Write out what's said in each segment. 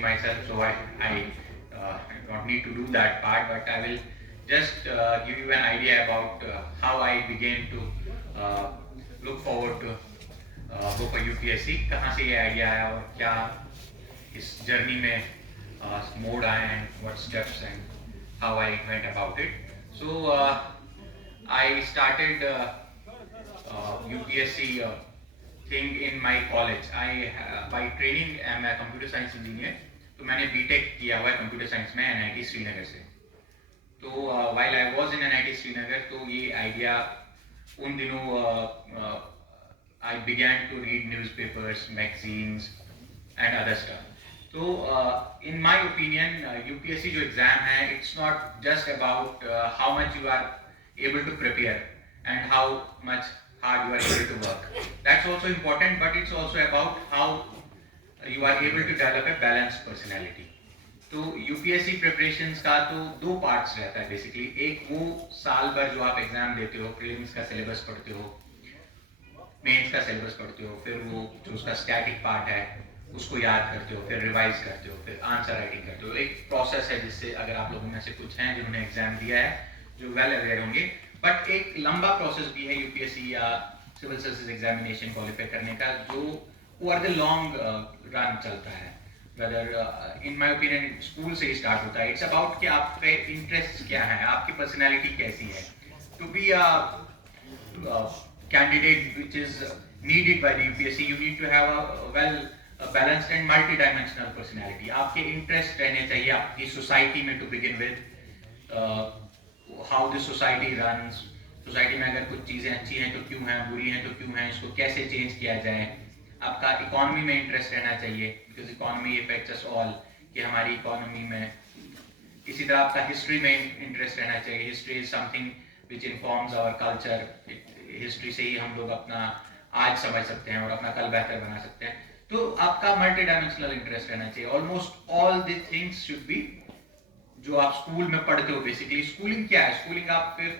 myself, so I don't need to do that part, but I will just give you an idea about how I began to look forward to go for UPSC. कहाँ से ये idea आया और क्या इस journey में mode आए and what steps and how I went about it. So I started UPSC thing in my college. I by training am a computer science engineer. तो मैंने बीटेक किया हुआ है कंप्यूटर साइंस में NIT श्रीनगर से. तो while I was in NIT Srinagar तो ये आइडिया उन दिनों I began to read newspapers, magazines and other stuff. So in my opinion UPSC जो एग्जाम है it's not just about how much you are able to prepare and how much hard you are able to work. That's also important, but it's also about how you are able to develop a balanced personality. तो UPSC preparations का तो दो parts रहता है basically. एक वो साल भर जो आप एग्जाम देते हो, प्रीलिम्स का सिलेबस पढ़ते हो, मेंस का सिलेबस पढ़ते हो, फिर वो जो उसका स्टैटिक पार्ट है उसको याद करते हो, फिर रिवाइज करते हो, फिर आंसर राइटिंग करते हो. एक प्रोसेस है जिससे अगर आप लोगों में से कुछ हैं जिन्होंने एग्जाम दिया है जो वेल अवेयर होंगे. बट एक लंबा प्रोसेस भी है यूपीएससी या सिविल सर्विसेज एग्जामिनेशन क्वालिफाई करने का जो ओवर द लॉन्ग रन चलता है. Whether in my opinion school से ही स्टार्ट होता है. इट्स अबाउट कि आपके इंटरेस्ट क्या है, आपकी पर्सनैलिटी कैसी है. To be a candidate which is needed by the UPSC, you need to have a well balanced and multi-dimensional personality. आपके इंटरेस्ट रहने चाहिए आपकी सोसाइटी में to begin with. How this society runs, society में अगर कुछ चीज़ें अच्छी हैं तो क्यों हैं, बुरी हैं तो क्यों हैं, इसको कैसे चेंज किया जाए. आपका इकोनॉमी में इंटरेस्ट रहना चाहिए because economy effects us all, कि हमारी इकोनॉमी में. इसी तरह आपका हिस्ट्री में इंटरेस्ट रहना चाहिए. History is something which informs our culture. History से ही हम लोग अपना आज समझ सकते हैं और अपना कल बेहतर बना सकते हैं. तो आपका मल्टी डायमेंशनल इंटरेस्ट रहना चाहिए. Almost all the things should be जो आप स्कूल में पढ़ते हो. बेसिकली स्कूलिंग क्या है, स्कूलिंग आप फिर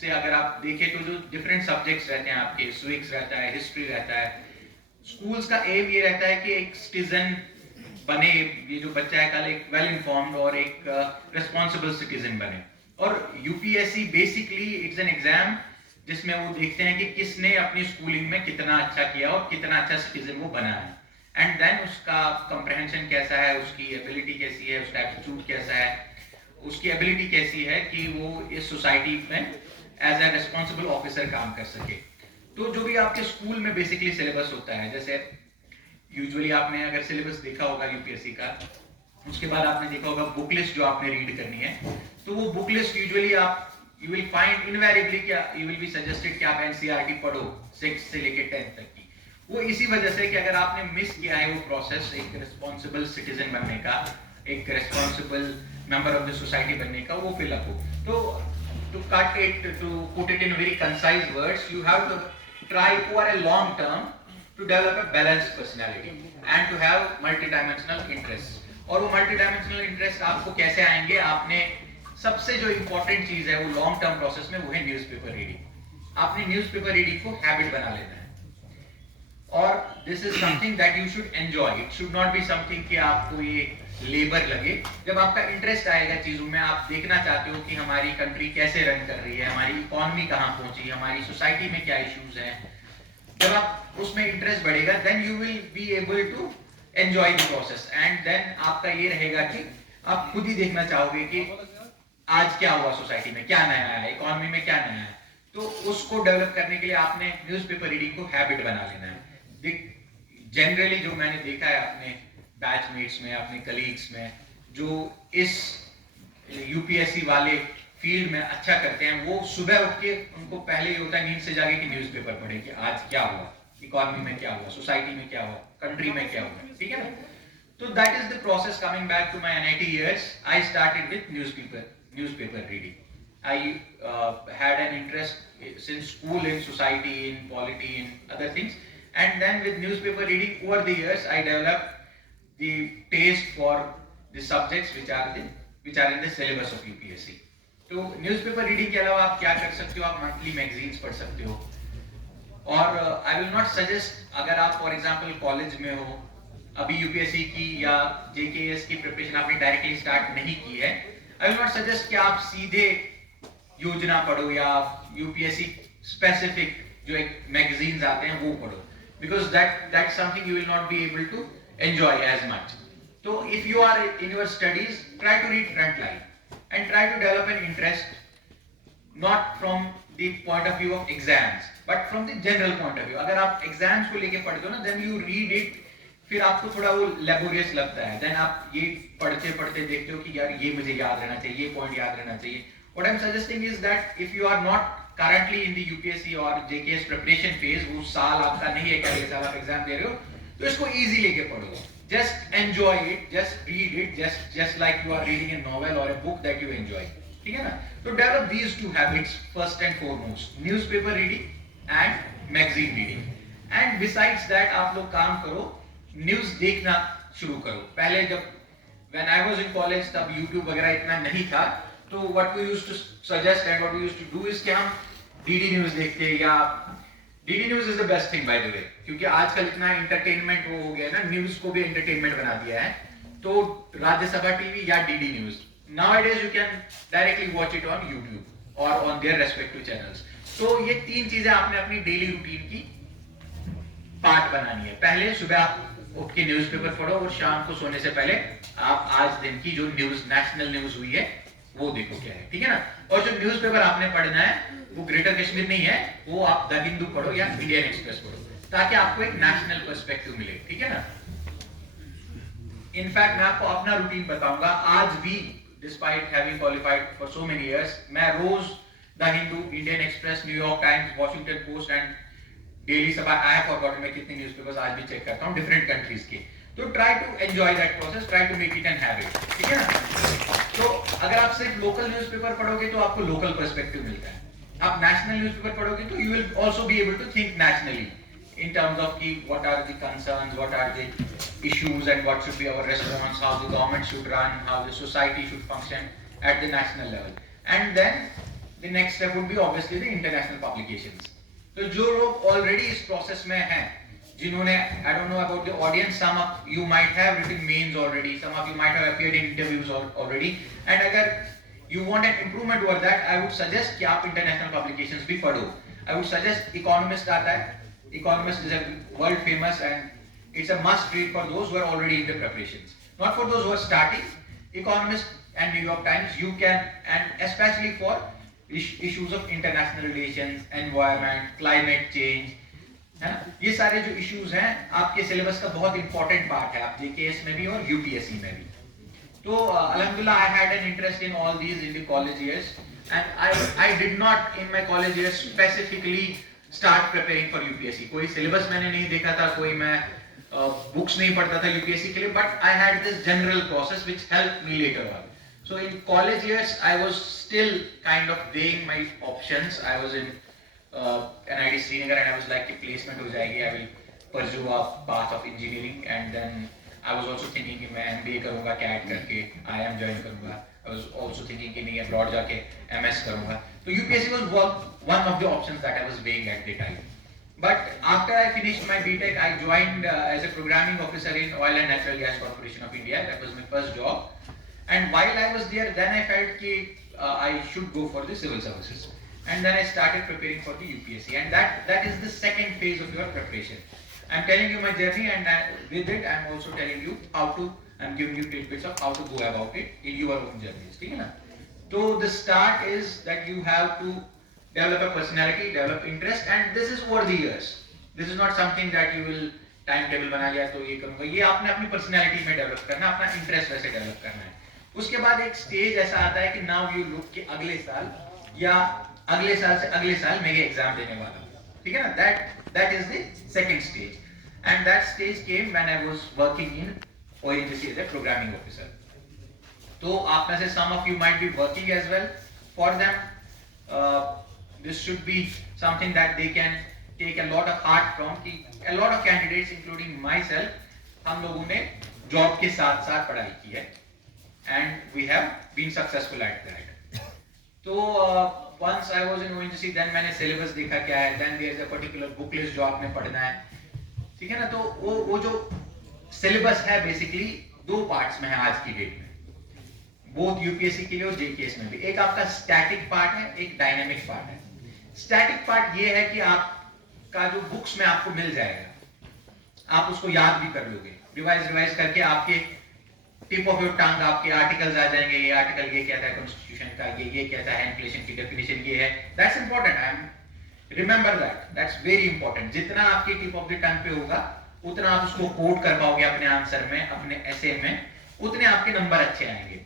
से अगर आप देखें तो जो डिफरेंट सब्जेक्ट्स रहते हैं आपके, सिविक्स रहता है, हिस्ट्री रहता है. स्कूल्स का एम ये रहता है कि एक सिटीजन बने, ये जो बच्चा है कल एक वेल इन्फॉर्म्ड और एक रिस्पॉन्सिबल सिटीजन बने. और UPSC basically it's an exam जिसमें वो देखते हैं कि किसने अपनी स्कूलिंग में कितना अच्छा किया और कितना अच्छा सिटीजन वो बना है. एंड देन उसका कंप्रहेंशन कैसा है, उसकी एबिलिटी कैसी है, उसका एप्टीट्यूड कैसा है, उसकी एबिलिटी कैसी है कि वो इस सोसाइटी में एज ए रिस्पॉन्सिबल ऑफिसर काम कर सके. तो जो भी आपके स्कूल में बेसिकली सिलेबस होता है, जैसे यूजुअली आपने अगर सिलेबस देखा होगा यूपीएससी का, उसके बाद आपने देखा होगा बुक लिस्ट जो आपने रीड करनी है. तो वो बुक लिस्ट यूजुअली आप यू विल फाइंड इनवेरिएबली क्या यू विल बी सजेस्टेड कि आप एनसीईआरटी पढ़ो 6 से लेकर 10 तक की. वो इसी वजह से कि अगर आपने मिस किया है वो प्रोसेस एक रिस्पॉन्सिबल सिटीजन बनने का, एक responsible member of the society बनने का, वो फिल अप हो. तो to cut it, to put it in very concise words, you have to try over a long term to develop a balanced personality and to have multi dimensional interest. और वो multi dimensional interest आपको कैसे आएंगे, आपने सबसे जो important चीज है वो लॉन्ग टर्म प्रोसेस में वो है न्यूज़पेपर रीडिंग. आपने न्यूज़पेपर रीडिंग को हैबिट बना लेना है. और this is something that you should enjoy. It should not be something कि आपको ये लेबर लगे. जब आपका इंटरेस्ट आएगा चीजों में, आप देखना चाहते हो कि हमारी कंट्री कैसे रन कर रही है, हमारी इकोनॉमी कहाँ पहुंची, हमारी सोसाइटी में क्या इश्यूज हैं, जब आप उसमें इंटरेस्ट बढ़ेगा then you will be able to enjoy the process. And then आपका ये रहेगा कि आप खुद ही देखना चाहोगे कि आज क्या हुआ, सोसाइटी में क्या नया है, इकोनॉमी में क्या नया है. तो उसको डेवलप करने के लिए आपने न्यूज़पेपर रीडिंग को हैबिट बना लेना है. जनरली जो मैंने देखा है अपने बैचमेट्स में, अपने कलीग्स में, जो इस यूपीएससी वाले फील्ड में अच्छा करते हैं, वो सुबह उठ के उनको पहले ही होता है नींद से जागे कि न्यूज़पेपर पढ़े कि आज क्या हुआ, इकोनॉमी में क्या हुआ, सोसाइटी में क्या हुआ, कंट्री में क्या हुआ. ठीक है ना. तो that is the process. Coming back to my NIT years, I started with newspaper reading. I had an interest since school in society, in polity, in other things, and then with newspaper reading over the years I developed the taste for the subjects which are in the syllabus of UPSC. तो newspaper reading के अलावा आप क्या कर सकते हो, आप monthly magazines पढ़ सकते हो. और आई विल नॉट सजेस्ट, अगर आप फॉर एग्जांपल कॉलेज में हो, अभी यूपीएससी की या जेकेएस की प्रिपरेशन आपने डायरेक्टली स्टार्ट नहीं की है, आई विल नॉट सजेस्ट कि आप सीधे योजना पढ़ो या यूपीएससी स्पेसिफिक जो एक मैगजीन्स आते हैं वो पढ़ो, because that something you will not be able to enjoy as much. तो if you are in your studies, try to read front line and try to develop an interest, not from the point of view of exams but from the general point of view. अगर आप exams को लेके पढ़ते हो ना, then you read it, फिर आपको थोड़ा वो laborious लगता है, then आप ये पढ़ते पढ़ते देखते हो कि यार ये मुझे याद रहना चाहिए, ये point याद रहना चाहिए. What I'm suggesting is that if you are not currently in the UPSC or JKS preparation phase, वो साल आपका नहीं है कि अगले साल आप exam दे रहे हो, तो इसको easy लेके पढ़ो. Just enjoy it, just read it, just like you are reading a novel or a book that you enjoy. ठीक है ना? तो develop these two habits first and foremost, newspaper reading and magazine reading. And besides that आप लोग काम करो, news देखना शुरू करो. पहले जब when I was in college तब यूट्यूब वगैरह इतना नहीं था, तो what we used to suggest and what we used to do is कि हम डीडी न्यूज़ देखते, या DD news is the best thing by the way, क्योंकि आजकल इतना एंटरटेनमेंट वो हो गया है ना, न्यूज़ को भी एंटरटेनमेंट बना दिया है. तो राज्यसभा टीवी या DD news, nowadays you can directly watch it on YouTube or on their respective channels. तो ये तीन चीजें आपने अपनी डेली रूटीन की पार्ट बनानी है. पहले सुबह आप उठ के न्यूज़पेपर पढ़ो और शाम को सोने से पहले आप आज दिन की जो न्यूज़, नेशनल न्यूज़ हुई है वो देखो क्या है, ठीक है ना. और जो न्यूज़पेपर आपने पढ़ना है वो ग्रेटर कश्मीर नहीं है, वो आप द हिंदू पढ़ो या इंडियन एक्सप्रेस पढ़ो, ताकि आपको एक नेशनल पर्सपेक्टिव मिले, ठीक है ना. इनफैक्ट मैं आपको अपना रूटीन बताऊंगा. आज भी despite having qualified for so many years, मैं रोज the Hindu, Indian Express, New York Times, Washington Post and daily Sabha, I have forgotten मैं कितने न्यूज़पेपर्स आज भी चेक करता हूँ डिफरेंट कंट्रीज के. तो try to enjoy that process, try to make it an habit, ठीक है ना. तो अगर आप सिर्फ लोकल न्यूज़पेपर पढ़ोगे तो आपको लोकल पर्सपेक्टिव मिलता है. आप नेशनल न्यूज़पेपर पढ़ोगे तो you will also be able to think nationally in terms of ki what are the concerns, what are the issues and what should be our response, how the government should run, how the society should function at the national level. And then the next step would be obviously the international publications. तो जो लोग already इस process में हैं, जिन्होंने, I don't know about the audience, some of you might have written mains already, some of you might have appeared in interviews already, and अगर you want an improvement over that, I would suggest कि आप international publications भी पढ़ो. I would suggest Economist आता है. Economist is a world famous and it's a must read for those who are already in the preparations. Not for those who are starting. Economist and New York Times, you can, and especially for issues of international relations, environment, climate change, है ना, ये सारे जो issues हैं आपके syllabus का बहुत important part है, आप JKS में भी और UPSC में भी. तो alhamdulillah I had an interest in all these in the college years, and I did not in my college years specifically start preparing for UPSC. कोई syllabus मैंने नहीं देखा था, कोई मैं books नहीं पढ़ता था UPSC के लिए, but I had this general process which helped me later on. So in college years I was still kind of weighing my options. I was in NIT Srinagar and I was like कि placement हो जाएगी, I will pursue a path of engineering, and then I was also thinking कि मैं MBA करूँगा CAT करके, IIM join करूँगा. I was also thinking कि नहीं abroad जाके MS करूँगा. तो UPSC was one of the options that I was weighing at the time. But after I finished my BTech, I joined as a programming officer in Oil and Natural Gas Corporation of India. That was my first job. And while I was there, then I felt that I should go for the civil services. And then I started preparing for the UPSC. And that is the second phase of your preparation. I'm telling you my journey, and with it, I'm also telling you how to. I'm giving you tidbits of how to go about it in your own journeys. ठीक है ना? So the start is that you have to develop a personality, develop interest, and this is over the years. This is not something that you will timetable बना लिया तो ये करूँगा. ये आपने अपनी personality में develop करना, अपना interest वैसे develop करना है. उसके बाद एक stage ऐसा आता है कि now you look कि अगले साल या अगले साल से अगले साल मैं ये exam देने वाला हूँ. ठीक है ना? That is the second stage, and that stage came when I was working in ONGC as a programming officer. तो आप में से some of you might be working as well. For them, this should be something that they can take a lot of heart from. कि a lot of candidates, including myself, हम लोगों ने job के साथ साथ पढ़ाई की है, and we have been successful at that. तो once I was in ONGC, then मैंने syllabus देखा क्या है, then there is a particular book list जो आपने पढ़ना है, ठीक है ना? तो वो जो सिलेबस है बेसिकली दो पार्ट्स में है आज की डेट में, बोथ यूपीएससी के लिए और जेकेएस में भी। एक आपका स्टैटिक पार्ट है, एक डायनेमिक पार्ट है। स्टैटिक पार्ट ये है कि आपका जो बुक्स में आपको मिल जाएगा, आप उसको याद भी कर लोगे, रिवाइज करके आपके टिप ऑफ योर टंग आपके आर्टिकल्स आ जाएंगे। ये आर्टिकल ये कहता है कॉन्स्टिट्यूशन का, ये कहता है इन्फ्लेशन की डेफिनेशन ये है। That's important, I am remember that's very important. जितना आपके टिप ऑफ द टंग पे होगा उतना आप उसको कोट कर पाओगे अपने आंसर में, अपने एसे में, उतने आपके नंबर अच्छे आएंगे,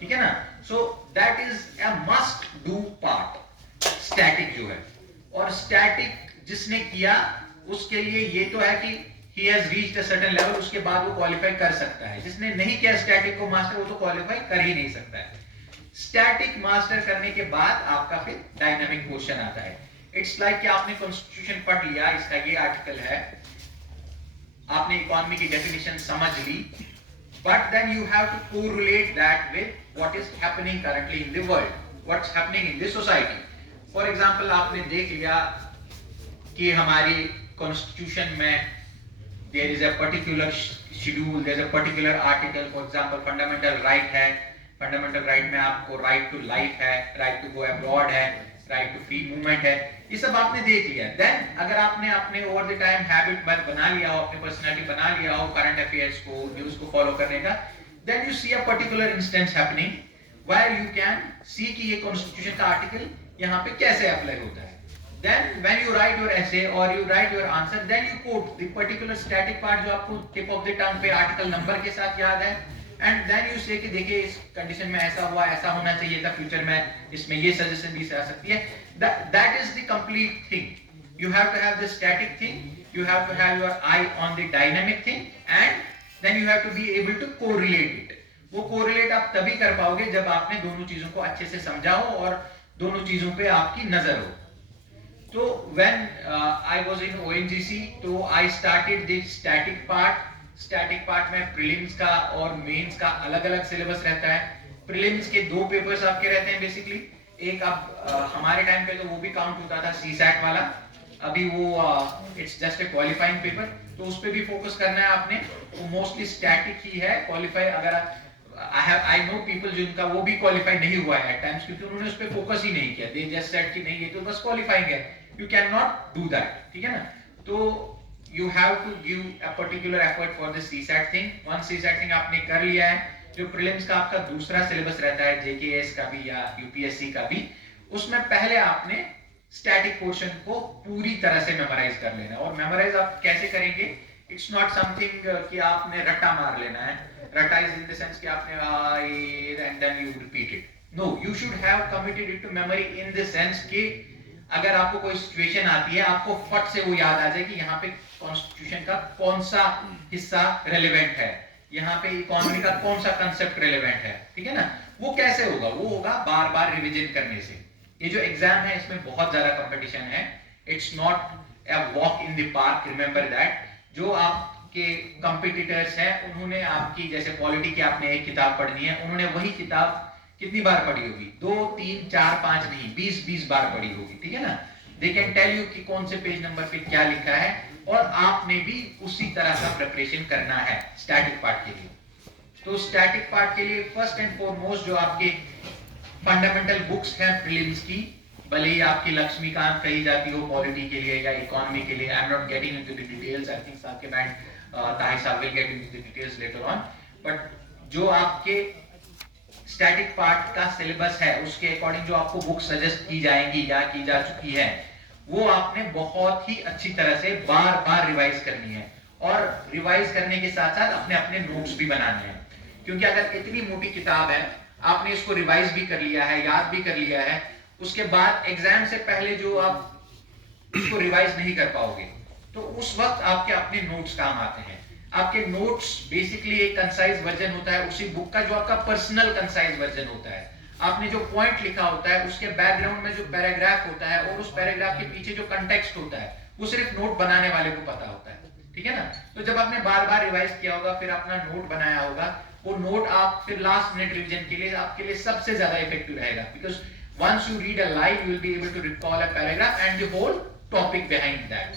ठीक है ना। सो that is a must do part static जो है। और स्टैटिक जिसने किया उसके लिए ये तो है कि he has reached a certain level, उसके बाद वो क्वालिफाई कर सकता है। जिसने नहीं किया स्टैटिक को मास्टर, वो तो क्वालिफाई कर ही नहीं सकता है। स्टैटिक मास्टर करने के बाद आपका फिर डायनामिक क्वेश्चन आता है। इट्स लाइक कि आपने कॉन्स्टिट्यूशन पढ़ लिया, इसका ये आर्टिकल है, आपने इकोनॉमी की डेफिनेशन समझ ली, but then you have to correlate that with what is happening currently in the world, what's happening in the society. For example, आपने देख लिया कि हमारी कॉन्स्टिट्यूशन में there is a particular schedule, there is a particular article, for example fundamental right है, fundamental right में आपको right to life है, right to go abroad है, right to free movement है, ये सब आपने देख लिया। then अगर आपने अपने over the time habit बना लिया हो, अपनी personality बना लिया हो current affairs को, news को follow करने का, then you see a particular instance happening where you can see कि ये constitution का article यहाँ पे कैसे apply होता है। Then when you write your essay or you write your answer, then you quote the particular static part जो आपको tip of the tongue पे article number के साथ याद है, and then you say कि देखिए इस condition में ऐसा हुआ, ऐसा होना चाहिए था, future में इसमें ये suggestion भी आ सकती है। That is the complete thing. You have to have the static thing, you have to have your eye on the dynamic thing, and then you have to be able to correlate it. वो correlate आप तभी कर पाओगे जब आपने दोनों चीजों को अच्छे से समझा हो और दोनों चीजों पे आपकी नजर हो। तो when I was in ONGC, तो I started the static part. Static part में prelims का और mains का अलग-अलग syllabus रहता है। prelims के दो papers आपके रहते हैं basically। एक अब हमारे टाइम पे तो वो भी काउंट होता था CSAT वाला, अभी वो it's just a qualifying paper, तो उस पे भी फोकस करना है आपने। वो मोस्टली static ही है, क्वालिफाई अगर I know people जिनका वो भी क्वालिफाई नहीं हुआ है at times, क्योंकि उन्होंने उस पे फोकस ही नहीं किया। They just said कि नहीं ये तो बस क्वालिफाइंग है। You cannot do that, ठीक है ना। तो you have to give a particular effort for the CSAT thing. Once CSAT thing आपने कर लिया है, जो prelims का आपका दूसरा सिलेबस रहता है JKS का भी या UPSC का भी, उसमें पहले आपने स्टैटिक पोर्शन को पूरी तरह से मेमोराइज कर लेना। और मेमोराइज आप कैसे करेंगे? इट्स नॉट समथिंग कि आपने रट्टा मार लेना है। रट्टा इज इन द सेंस कि आपने and then you repeat it. No, you should have committed it to memory in the sense कि अगर आपको कोई सिचुएशन आती है, आपको फट से वो याद आ जाए कि यहाँ पे कॉन्स्टिट्यूशन का कौन सा हिस्सा रेलेवेंट है, यहाँ पे इकोनॉमी का कौन सा कंसेप्ट रेलेवेंट है, ठीक है ना। वो कैसे होगा? वो होगा बार बार रिविजन करने से। ये जो एग्जाम है इसमें बहुत ज्यादा कंपटीशन है। It's not a walk in the park, remember that. जो आपके कंपिटिटर्स हैं उन्होंने आपकी, जैसे पॉलिटी की आपने एक किताब पढ़नी है, उन्होंने वही किताब कितनी बार पढ़ी होगी? 2, 3, 4, 5 नहीं, 20 बार पढ़ी होगी, ठीक है ना। दे कैन टेल यू कि कौन से पेज नंबर पे क्या लिखा है, और आपने भी उसी तरह का प्रिपरेशन करना है स्टैटिक पार्ट के लिए। तो स्टैटिक पार्ट के लिए फर्स्ट एंड फॉरमोस्ट जो आपके फंडामेंटल बुक्स हैं प्रीलिम्स की, भले ही आपकी लक्ष्मीकांत कही जाती हो पॉलिटी के लिए या इकोनॉमी के लिए, I am not getting into the details, I think आपके बैंड ताहि साहब will get into the details later on, but जो आपके स्टैटिक पार्ट का सिलेबस है उसके अकॉर्डिंग जो आपको बुक सजेस्ट की जाएंगी या की जा चुकी है, वो आपने बहुत ही अच्छी तरह से बार बार रिवाइज करनी है। और रिवाइज करने के साथ साथ अपने अपने नोट्स भी बनाने हैं, क्योंकि अगर इतनी मोटी किताब है, आपने इसको रिवाइज भी कर लिया है, याद भी कर लिया है, उसके बाद एग्जाम से पहले जो आप इसको रिवाइज नहीं कर पाओगे, तो उस वक्त आपके अपने नोट्स काम आते हैं। आपके नोट्स बेसिकली एक कंसाइज वर्जन होता है उसी बुक का, जो आपका पर्सनल कंसाइज वर्जन होता है। आपने जो पॉइंट लिखा होता है उसके बैकग्राउंड में जो पैराग्राफ होता है और उस पैराग्राफ के पीछे जो कंटेक्स्ट होता है, वो सिर्फ नोट बनाने वाले को पता होता है, ठीक है ना। तो जब आपने बार बार रिवाइज किया होगा, फिर अपना नोट बनाया होगा, वो नोट आप फिर लास्ट मिनट रिवीजन के लिए आपके लिए सबसे ज्यादा इफेक्टिव रहेगा, because once you read a line you will be able to recall a paragraph and the whole topic behind that.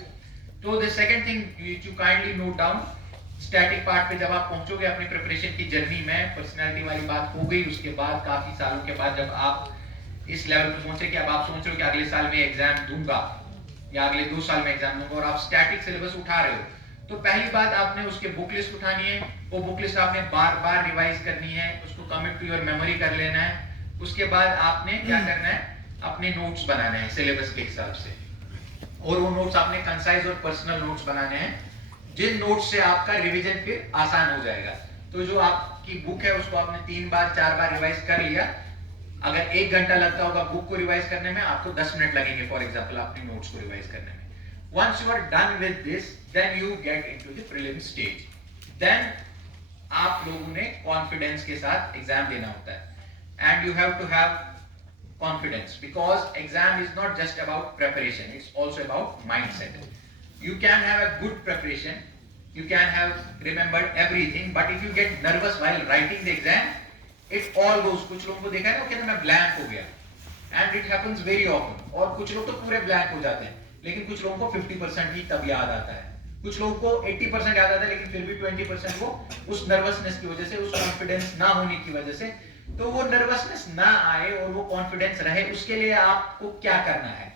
So the second thing which you kindly note down, static part पे जब आप पहुंचोगे अपनी preparation की journey में, personality वाली बात हो गई, उसके बाद काफी सालों के बाद जब आप इस लेवल पे पहुंचे कि अब आप सोच रहे हो कि अगले साल में एग्जाम दूंगा या अगले 2 साल में एग्जाम दूंगा, और आप स्टैटिक सिलेबस उठा रहे हो, तो पहली बात आपने उसके बुक लिस्ट उठानी है, वो बुक लिस्ट आपने बार बार रिवाइज करनी है, उसको कमिट टू योर मेमोरी कर लेना है। उसके बाद आपने क्या करना है, अपने नोट्स बनाने हैं सिलेबस के हिसाब से, और वो नोट्स आपने कंसाइज और पर्सनल नोट्स बनाने हैं, जिन नोट्स से आपका रिवीजन फिर आसान हो जाएगा। तो जो आपकी बुक है उसको आपने 3 बार 4 बार रिवाइज कर लिया, अगर 1 घंटा लगता होगा बुक को रिवाइज करने में, आपको 10 मिनट लगेंगे फॉर एग्जांपल अपनी नोट्स को रिवाइज करने में। Once you are done with this, then you get into the prelim stage. Then आप लोगों ने कॉन्फिडेंस के साथ एग्जाम देना होता है, and you have to have confidence because exam is not just about preparation, it's also about mindset. You can have a good preparation, you can have remembered everything, but if you get nervous while writing the exam, it all goes. कुछ लोगों को देखा है ना, कहते हैं मैं blank हो गया, and it happens very often. और कुछ लोग तो पूरे ब्लैंक हो जाते हैं, लेकिन कुछ लोगों को 50% ही तब याद आता है, कुछ लोगों को 80% याद आता है, लेकिन फिर भी 20% वो उस नर्वसनेस की वजह से, उस कॉन्फिडेंस ना होने की वजह से, तो वो नर्वसनेस ना आए और वो कॉन्फिडेंस रहे, उसके लिए आपको क्या करना है,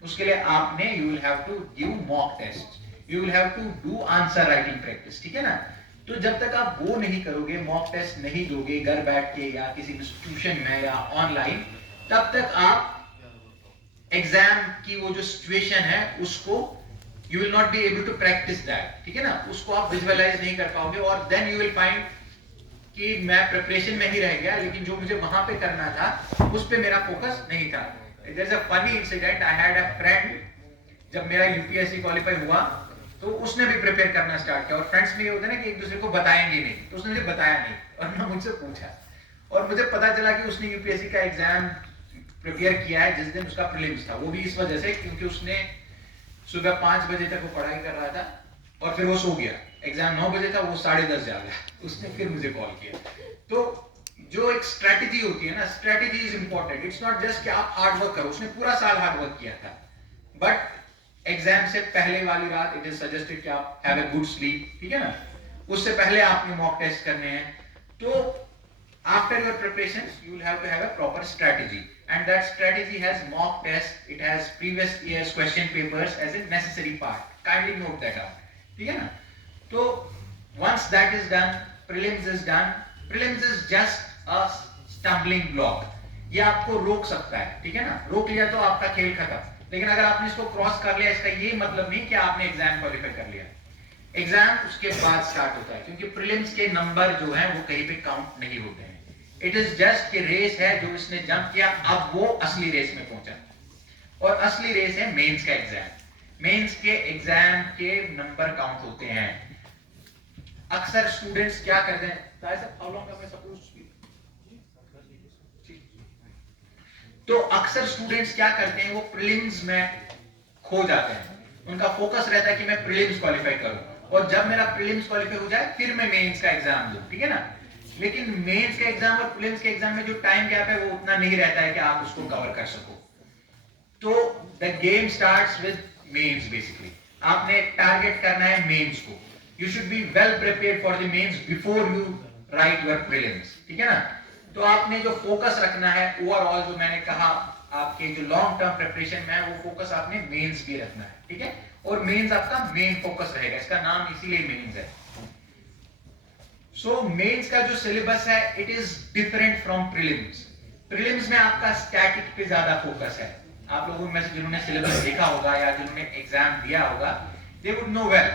उसके लिए आपने you will have to give mock test, you will have to do answer writing practice, ठीक है ना। तो जब तक आप वो नहीं करोगे, मॉक टेस्ट नहीं दोगे घर बैठ के या किसी इंस्टीट्यूशन में या ऑनलाइन, तब तक आप एग्जाम की वो जो सिचुएशन है उसको you will not be able to practise that, ठीक है ना, उसको आप विजुअलाइज नहीं कर पाओगे, और देन यू विल फाइंड कि मैं प्रिपरेशन में ही रह गया, लेकिन जो मुझे वहां पे करना था उस पे मेरा फोकस नहीं था। There is a funny incident, I had a friend, जब मेरा यूपीएससी क्वालिफाई हुआ तो उसने भी प्रिपेयर करना स्टार्ट किया, और फ्रेंड्स में ये होता है ना कि एक दूसरे को बताएंगे नहीं, तो उसने मुझे बताया नहीं और ना मुझसे पूछा, और मुझे पता चला कि उसने यूपीएससी का एग्जाम प्रिपेयर किया है जिस दिन उसका प्रीलिम्स था, वो भी इस वजह से क्योंकि उसने सुबह 5 बजे तक वो पढ़ाई कर रहा था और फिर वो सो गया, एग्जाम 9 बजे था, वो 10:30 जागा, उसने फिर मुझे कॉल किया। तो जो एक स्ट्रेटेजी होती है ना, strategy is important, it's not just कि आप हार्ड वर्क करो, उसने पूरा साल हार्ड वर्क किया था, बट एग्जाम से पहले वाली रात इट इज सजेस्टेड कि आप हैव अ गुड स्लीप, ठीक है ना, उससे पहले आपने मॉक टेस्ट करने हैं। तो after your preparations you will have to have a proper strategy, and that strategy has mock test, it has previous years question papers as a necessary part, kindly note that out, ठीक है ना। तो once that is done, prelims is done, prelims is just a stumbling block, ये आपको रोक सकता है, ठीक है ना, रोक लिया तो आपका खेल खत्म, लेकिन अगर आपने इसको क्रॉस कर लिया, इसका ये मतलब नहीं कि आपने एग्जाम क्वालिफाई कर लिया, एग्जाम उसके बाद स्टार्ट होता है, क्योंकि प्रीलिम्स के नंबर जो है वो कहीं पे काउंट नहीं होते हैं, इट इज जस्ट कि रेस है जो इसने जंप किया, अब वो असली रेस में पहुंचा, और असली रेस है मेंस का एग्जाम। मेंस के एग्जाम के नंबर काउंट होते हैं। अक्सर स्टूडेंट्स क्या करते हैं, तो अक्सर स्टूडेंट्स क्या करते हैं, वो प्रीलिम्स में खो जाते हैं, उनका फोकस रहता है कि मैं प्रीलिम्स क्वालिफाई करूं, और जब मेरा प्रीलिम्स क्वालिफाई हो जाए फिर मैं मेंस का एग्जाम दूं, ठीक है ना। लेकिन मेंस के एग्जाम और प्रीलिम्स के एग्जाम में जो टाइम गैप है वो उतना नहीं रहता है कि आप उसको कवर कर सको। तो the game starts with mains, basically आपने टारगेट करना है मेंस को, you should be well prepared for the mains before you write your prelims, ठीक है ना। तो आपने जो फोकस रखना है ओवरऑल, जो मैंने कहा आपके जो लॉन्ग टर्म प्रिपरेशन में है, वो फोकस आपने मेंस भी रखना है, ठीक है, और मेंस आपका मेन फोकस रहेगा, इसका नाम इसीलिए मेंस है। सो मेंस का जो सिलेबस है it is different from prelims. Prelims में आपका स्टैटिक पे ज्यादा फोकस है, आप लोगों में से जिन्होंने सिलेबस देखा होगा या जिन्होंने एग्जाम दिया होगा, दे वुड नो वेल।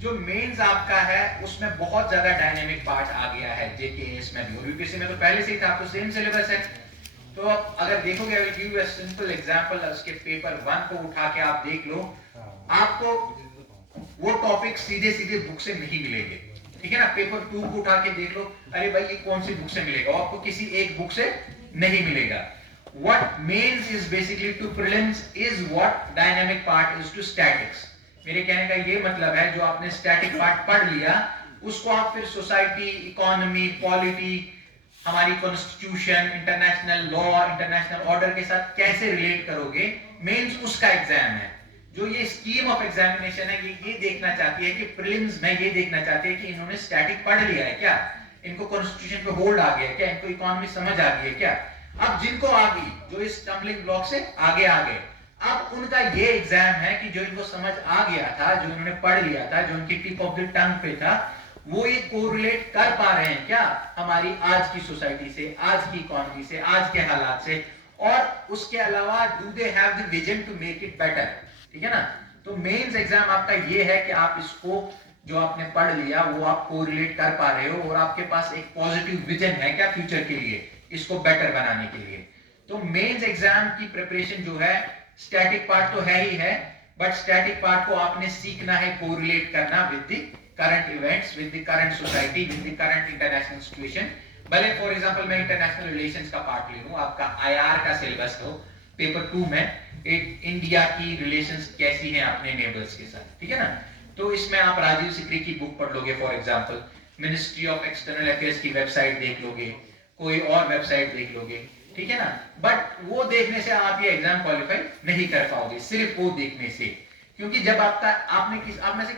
जो मेंस आपका है उसमें बहुत ज्यादा डायनेमिक पार्ट आ गया है, जेकेएस में भी और यूपीएससी में तो पहले से ही था, आपको सेम सिलेबस है। तो अब अगर देखोगे, I will give you a simple example, उसके पेपर 1 को उठा के आप देख लो, आपको वो टॉपिक सीधे सीधे बुक से नहीं मिलेंगे, ठीक है ना। पेपर 2 को उठा के देख लो, अरे भाई ये कौन सी बुक से मिलेगा, आपको किसी एक बुक से नहीं मिलेगा। What mains is basically to prelims is what dynamic part is to statics। मेरे कहने का ये मतलब है, जो आपने स्टैटिक पार्ट पढ़ लिया उसको आप फिर सोसाइटी, इकोनॉमी, पॉलिटी, हमारी constitution, international law, international order के साथ कैसे रिलेट करोगे, मेंस उसका एग्जाम है। जो ये स्कीम ऑफ एग्जामिनेशन है ये देखना चाहती है कि प्रीलिम्स में ये देखना चाहती है कि इन्होंने स्टैटिक पढ़ लिया है क्या, इनको कॉन्स्टिट्यूशन पे होल्ड आ गया है क्या, इनको इकोनॉमी समझ आ गई है क्या। अब जिनको आ गई, जो इस स्टम्बलिंग ब्लॉक से आगे आ गए, अब उनका ये एग्जाम है कि जो इनको समझ आ गया था, जो इन्होंने पढ़ लिया था, जो उनकी टिप ऑफ द टंग पे था, वो ये कोरिलेट कर पा रहे हैं क्या हमारी आज की सोसाइटी से, आज की इकोनॉमी से, आज के हालात से, और उसके अलावा do they have the vision to make it better. ठीक है ना। तो मेंस एग्जाम आपका ये है कि आप इसको जो आपने पढ़ लिया वो आप कोरिलेट कर पा रहे हो और आपके पास एक पॉजिटिव विजन है क्या फ्यूचर के लिए, इसको बेटर बनाने के लिए। तो मेंस एग्जाम की प्रिपरेशन जो है, स्टैटिक पार्ट तो है ही है, बट स्टैटिक पार्ट को आपने सीखना है कोरिलेट करना with the current events, with the current society, with the current international situation. भले फॉर एग्जांपल मैं इंटरनेशनल रिलेशंस का पार्ट ले लूं, आपका आईआर का सिलेबस हो पेपर 2 में, इंडिया की रिलेशंस कैसी हैं अपने नेबर्स के साथ, ठीक है ना। तो इसमें आप राजीव सिकरी की बुक पढ़ लोगे for example, ministry of external affairs की वेबसाइट देख लोगे, कोई और वेबसाइट देख लोगे, ठीक है ना। बट वो देखने से आप ये एग्जाम क्वालिफाई नहीं कर पाओगे, सिर्फ वो देखने से। क्योंकि जब आप में से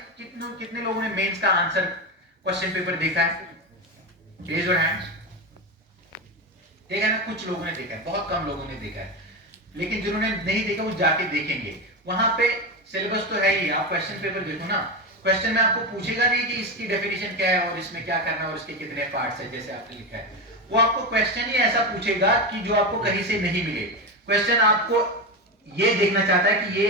कितने लोगों ने मेंस का आंसर क्वेश्चन पेपर देखा है? Raise your hands. देखा ना, कुछ लोगों ने देखा है, बहुत कम लोगों ने देखा है। लेकिन जिन्होंने नहीं देखा वो जाके देखेंगे, वहां पे सिलेबस तो है ही। आप क्वेश्चन पेपर देखो ना, क्वेश्चन में आपको पूछेगा नहीं कि इसकी डेफिनेशन क्या है और इसमें क्या करना है और इसके कितने पार्ट्स है जैसे आपने लिखा है। वो आपको क्वेश्चन ही ऐसा पूछेगा कि जो आपको कहीं से नहीं मिले। क्वेश्चन आपको ये देखना चाहता है कि ये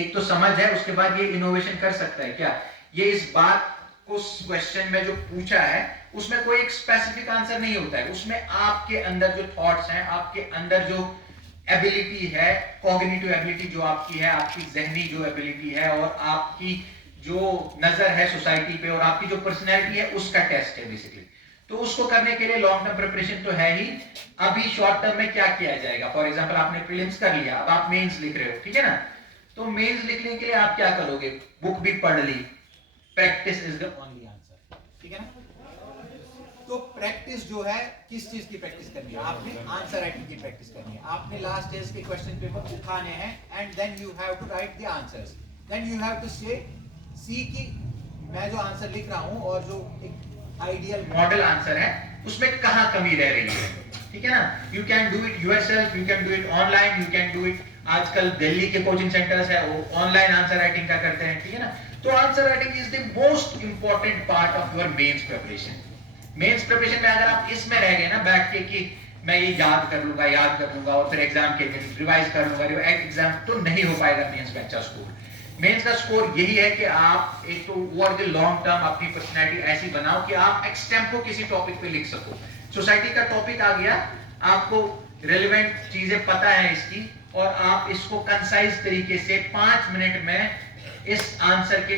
एक तो समझ है, उसके बाद ये इनोवेशन कर सकता है क्या, ये इस बात को क्वेश्चन में जो पूछा है उसमें कोई एक स्पेसिफिक आंसर नहीं होता है, उसमें आपके अंदर जो थॉट्स हैं, आपके अंदर जो एबिलिटी है, कॉग्निटिव एबिलिटी जो आपकी है, आपकी जहनी जो एबिलिटी है और आपकी जो नजर है सोसाइटी पे और आपकी जो पर्सनैलिटी है, उसका टेस्ट है बेसिकली। तो उसको करने के लिए लॉन्ग टर्म प्रिपरेशन तो है ही। अभी शॉर्ट टर्म में क्या किया जाएगा, फॉर एग्जांपल आपने प्रीलिम्स कर लिया, अब आप मेंस लिख रहे हो, ठीक है ना। तो मेंस लिखने के लिए आप क्या करोगे, बुक भी पढ़ ली, practice is the only answer, ठीक है ना। तो प्रैक्टिस जो है, किस चीज की प्रैक्टिस करनी है, आपने आंसर राइटिंग की प्रैक्टिस करनी है। आपने लास्ट ईयर के क्वेश्चन पेपर उठाने हैं and then you have to write the answers, then you have to see कि मैं जो आंसर लिख रहा हूं और जो एक आइडियल मॉडल आंसर है उसमें कहां कमी रह रही है, ठीक है ना। You can do it yourself, you can do it online, you can do it, आजकल दिल्ली के कोचिंग सेंटर्स है वो ऑनलाइन आंसर राइटिंग का करते हैं, ठीक है ना। तो answer writing is the most important part of your mains preparation. Mains preparation में अगर आप इसमें रह गए ना बैठ के कि मैं ये याद कर लूंगा और फिर एग्जाम के दिन रिवाइज कर लूंगा, एग्जाम तो नहीं हो पाएगा मेंस में अच्छा स्कोर। मेंस का स्कोर यही है कि आप एक तो ओवर द लॉन्ग टर्म अपनी पर्सनैलिटी ऐसी बनाओ कि आप एक्सटेम्पो किसी टॉपिक पे लिख सको। सोसाइटी का टॉपिक आ गया, आपको रिलेवेंट चीजें पता है इसकी, और आप इसको कंसाइज तरीके से 5 मिनट में इस आंसर के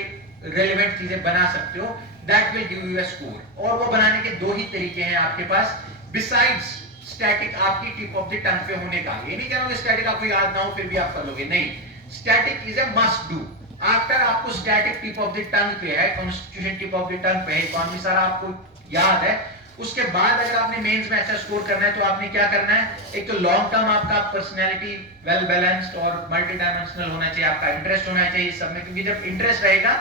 रिलेवेंट चीजें बना सकते हो, that will give you a score. और वो बनाने के 2 ही तरीके हैं आपके पास, बिसाइड्स स्टैटिक आपकी टिप ऑफ द टंग पे होने का। ये नहीं कह रहा हूं स्टैटिक आपको याद ना हो फिर भी आप कर लोगे, नहीं, static is a must do. After आपको static tip of the tongue पे है, constitution tip of the tongue पे है, इकोनॉमी सारा आपको याद है, उसके बाद अगर आपने मेंस में ऐसा स्कोर करना है तो आपने क्या करना है, एक तो लॉन्ग टर्म आपका पर्सनैलिटी वेल बैलेंस्ड और मल्टी डायमेंशनल होना चाहिए, आपका इंटरेस्ट होना चाहिए सब में, क्योंकि जब इंटरेस्ट रहेगा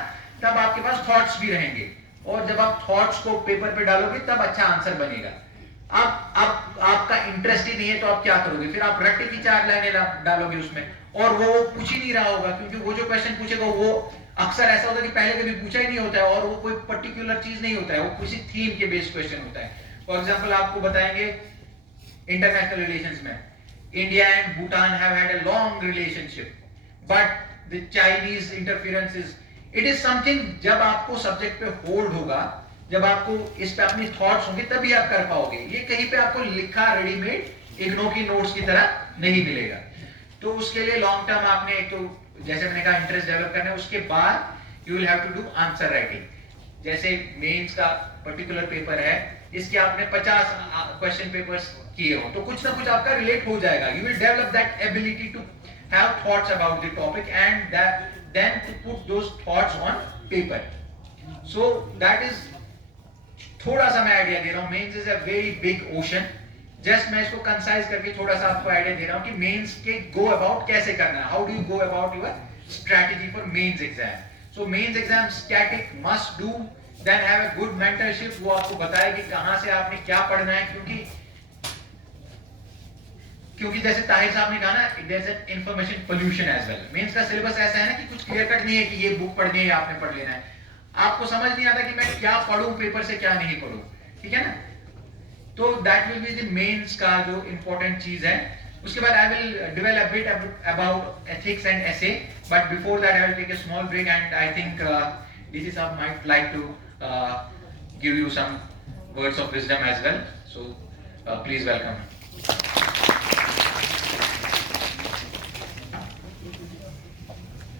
तब आपके पास थॉट्स भी रहेंगे, और जब आप थॉट्स को पेपर पे डालोगे तब अच्छा आंसर बनेगा। अब आपका इंटरेस्ट ही नहीं है तो आप क्या करोगे, फिर आप रट्टे की 4 लाइनें डालोगे उसमें, और वो पूछ ही नहीं रहा होगा, क्योंकि वो जो क्वेश्चन पूछेगा वो अक्सर ऐसा होता है कि पहले कभी पूछा ही नहीं होता है और वो कोई पर्टिकुलर चीज नहीं होता है, वो किसी थीम के बेस्ड क्वेश्चन होता है। फॉर एग्जांपल आपको बताएंगे इंटरनेशनल रिलेशंस में, India and Bhutan have had a long relationship but the Chinese interference it is something. जब आपको सब्जेक्ट पे होल्ड होगा, जब आपको इस पे अपनी थॉट्स होंगे तभी आप कर पाओगे, ये कहीं पे आपको लिखा रेडीमेड इग्नो की नोट्स की तरह नहीं मिलेगा। तो उसके लिए लॉन्ग टर्म आपने एक तो जैसे मैंने कहा इंटरेस्ट डेवलप करना है, उसके बाद you will have to do answer writing. जैसे मेंस का पर्टिकुलर पेपर है, इसके आपने 50 क्वेश्चन पेपर्स किए हो तो कुछ ना कुछ आपका रिलेट हो जाएगा, you will develop that ability to have thoughts about the topic and then to put those thoughts on paper. So that is, थोड़ा सा मैं आइडिया दे रहा हूं, mains is a very big ocean, just मैं इसको कंसाइज करके थोड़ा सा आपको आइडिया दे रहा हूं कि मेंस के गो अबाउट कैसे करना है, how do you go about your strategy for mains exam. So mains exam static must do, then have a good mentorship, वो आपको बताए कि कहां से आपने क्या पढ़ना है, क्योंकि जैसे ताहिर साहब ने कहा ना, there is an information pollution as well. Mains का सिलेबस ऐसा है ना कि कुछ क्लियर कट नहीं है कि ये बुक पढ़नी है या आपने पढ़ लेना है. आपको समझ नहीं आता कि मैं क्या पढूं पेपर से, क्या नहीं पढूं. ठीक है ना. तो that will be the mains का जो इंपॉर्टेंट चीज है. उसके बाद I will dwell a bit about ethics and essay, but before that I will take a small break and I think DC साहब might like to give you some words of wisdom as well. So please welcome.